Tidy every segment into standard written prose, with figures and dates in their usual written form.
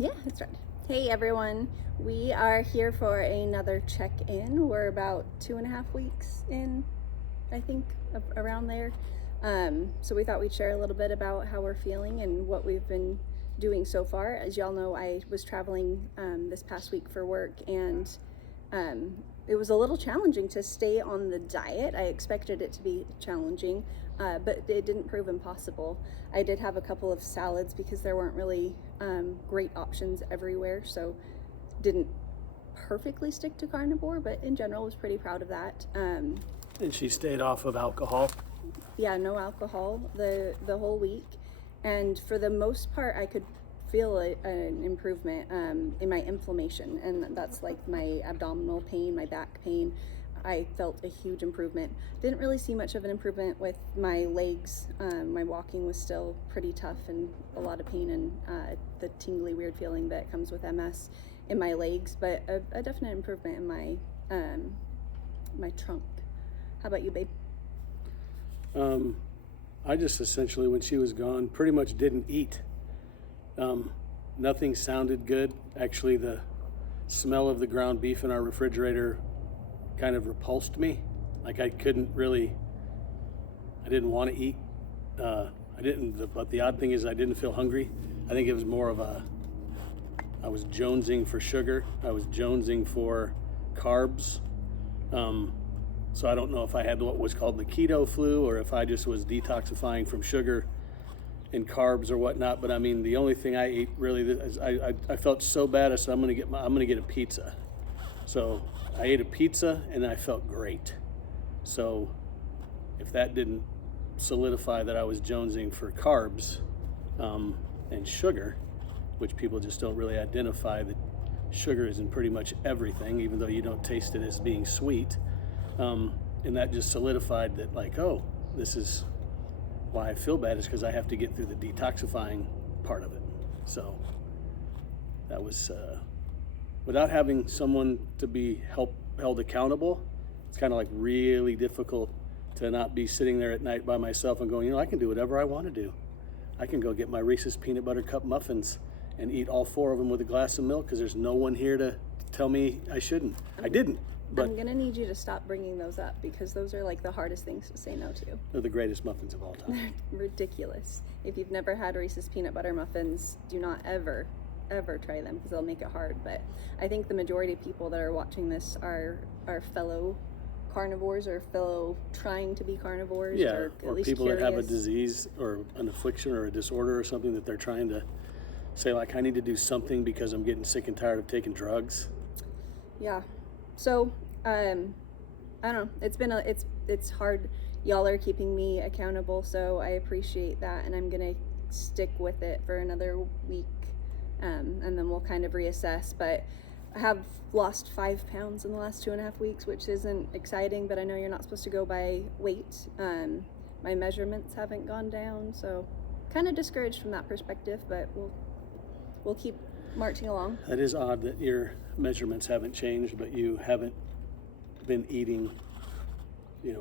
Yeah, that's right. Hey everyone, we are here for another check-in. We're about 2.5 weeks in, I think, around there. So we thought we'd share a little bit about how we're feeling and what we've been doing so far. As y'all know, I was traveling this past week for work, and um, it was a little challenging to stay on the diet. I expected it to be challenging, but it didn't prove impossible. I did have a couple of salads because there weren't really great options everywhere, so didn't perfectly stick to carnivore, but in general was pretty proud of that. And she stayed off of alcohol. Yeah, no alcohol the whole week, and for the most part I could feel an improvement in my inflammation, and that's like my abdominal pain, my back pain. I felt a huge improvement. Didn't really see much of an improvement with my legs. My walking was still pretty tough and a lot of pain, and the tingly weird feeling that comes with MS in my legs, but a definite improvement in my my trunk. How about you, babe? I just essentially, when she was gone, pretty much didn't eat. Nothing sounded good. Actually, the smell of the ground beef in our refrigerator kind of repulsed me. Like I didn't want to eat. But the odd thing is I didn't feel hungry. I think it was more of I was jonesing for sugar. I was jonesing for carbs. So I don't know if I had what was called the keto flu or if I just was detoxifying from sugar and carbs or whatnot. But I mean, the only thing I ate really is I felt so bad. I said I'm gonna get a pizza. So I ate a pizza and I felt great. So if that didn't solidify that I was jonesing for carbs and sugar, which people just don't really identify that sugar is in pretty much everything, even though you don't taste it as being sweet. And that just solidified that, like, oh, this is why I feel bad, is because I have to get through the detoxifying part of it. So that was, without having someone to be held accountable, it's kind of like really difficult to not be sitting there at night by myself and going, I can do whatever I want to do. I can go get my Reese's peanut butter cup muffins and eat all 4 of them with a glass of milk because there's no one here to tell me I shouldn't. I didn't. But I'm gonna need you to stop bringing those up because those are like the hardest things to say no to. They're the greatest muffins of all time. They're ridiculous. If you've never had Reese's peanut butter muffins, do not ever try them because they'll make it hard. But I think the majority of people that are watching this are fellow carnivores or fellow trying to be carnivores, or at least people curious. that have a disease or an affliction or a disorder or something that they're trying to say, like, I need to do something because I'm getting sick and tired of taking drugs. Yeah. So, I don't know. It's hard. Y'all are keeping me accountable, so I appreciate that, and I'm gonna stick with it for another week, and then we'll kind of reassess. But I have lost 5 pounds in the last 2.5 weeks, which isn't exciting, but I know you're not supposed to go by weight. My measurements haven't gone down, so kind of discouraged from that perspective, but we'll keep marching along. That is odd that your measurements haven't changed, but you haven't been eating,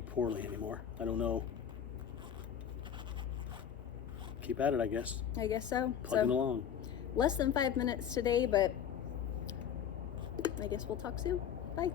poorly anymore. I don't know. Keep at it, I guess. I guess so. Plugging along. Less than 5 minutes today, but I guess we'll talk soon. Bye.